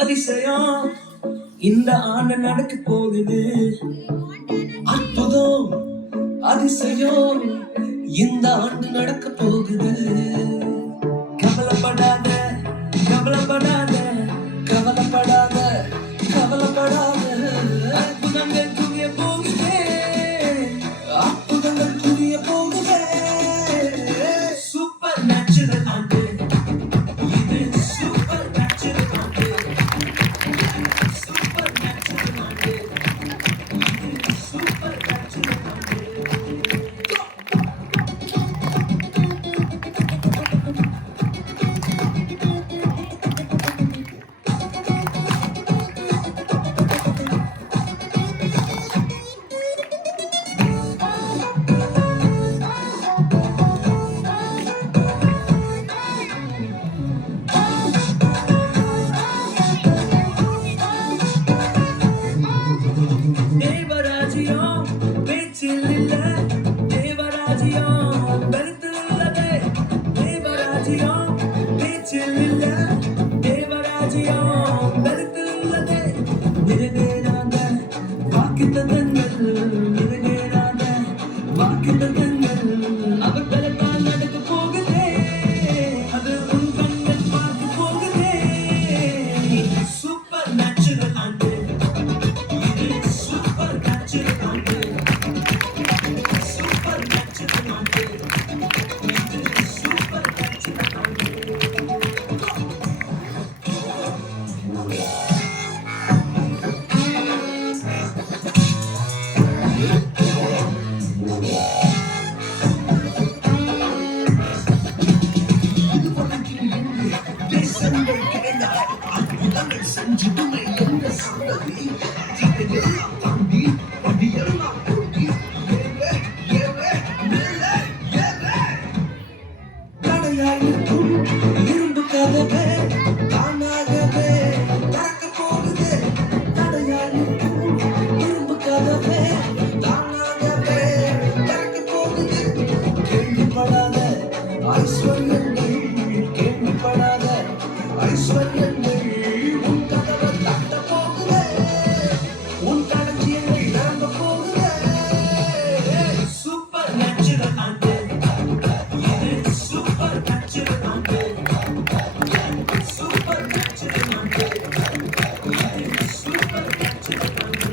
அதிசயம் இந்த ஆண்டு நடக்க போகுது. அற்புதம் அதிசயம் இந்த ஆண்டு நடக்க போகுது. கவலைப்படாத கவலைப்படாத கவலைப்படாத கவலைப்படாத. அற்புதங்கள் புரிய போகுதே, அற்புதங்கள் புரிய போகுதே. சூப்பர் நேச்சுரல் ஆண்டு இது, சூப்பர் நேச்சுரல் ஆண்டு, சூப்பர் நேச்சுரல் ஆண்டு இது, சூப்பர் நேச்சுரல் ஆண்டு. தேவராஜ்யம் பேச்சில் இல்ல, தேவராஜ்யம் பலத்தில் உள்ளதே. தேவராஜ்யம் பேச்சில் இல்ல, தேவராஜ்யம் பலத்தில் உள்ளதே. நிறைவேறாத வாக்குத்தத்தங்கள், நிறைவேறாத வாக்குத்தத்தங்கள் அவர் பலத்தால் நடக்க போகுதே. அது உன் கண்கள் பார்க்க போகுதே. சூப்பர் நேச்சுரல் ஆண்டு இது, சூப்பர் நேச்சுரல் ஆண்டு, சூப்பர் நேச்சுரல் ஆண்டு இது, சூப்பர் நேச்சுரல் ஆண்டு. தேசங்கள் கிடைந்தால் அற்புதங்கள் செஞ்சிடுமே என்ற சந்ததி. தடையெல்லாம் தாண்டி படியெல்லாம் கூட்டி ஏற ஏற மேல ஏற. தடையாய் நிற்கும் இரும்பு கதவே தானாகவே திறக்க போகுது. தடையாய் நிற்கும் இரும்பு கதவே தானாகவே திறக்க போகுது. கேள்விப்படாத ஐஸ்வர்யங்கள், கேள்விப்படாத ஐஸ்வர்யங்கள் உன் கதவை தட்ட போகுதே. உன் களஞ்சியங்கள் நிரம்ப போகுதே. சூப்பர் நேச்சுரல் ஆண்டு இது, சூப்பர் நேச்சுரல் ஆண்டு, சூப்பர் நேச்சுரல் ஆண்டு இது, சூப்பர் நேச்சுரல் ஆண்டு.